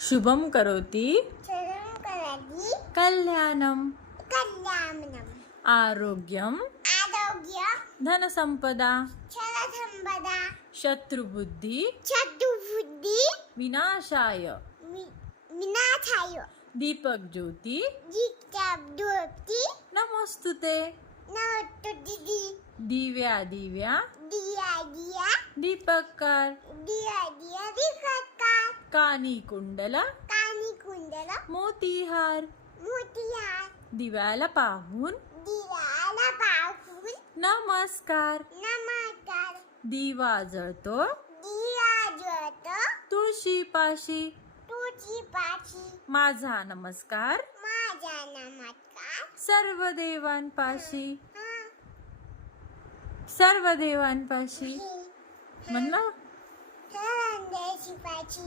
शुभम करोति शरणं करोति कल्याणम कल्याणम् आरोग्यम आरोग्यं धनसंपदा धनसंपदा शत्रुबुद्धि चतुर्बुद्धि विनाशाय विनाशाय दीपक ज्योति जिज्ञाप्ति नमोस्तुते नमोस्तुते दिव्या दिव्या दिया दिया दीपककार दिया दिया दिखतकार कानी कुंडल कानी कुंडल मोतीहार मोतिहार दिव्याला पाहून दिवाला पाहून नमस्कार नमस्कार दिवा जळतो दिया जळत तुळशीपाशी तुझी पाची माझा नमस्कार माझा नमस्कार सर्व देवांपाशी हा सर्व देवांपाशी हे म्हणलं संदेशी पाची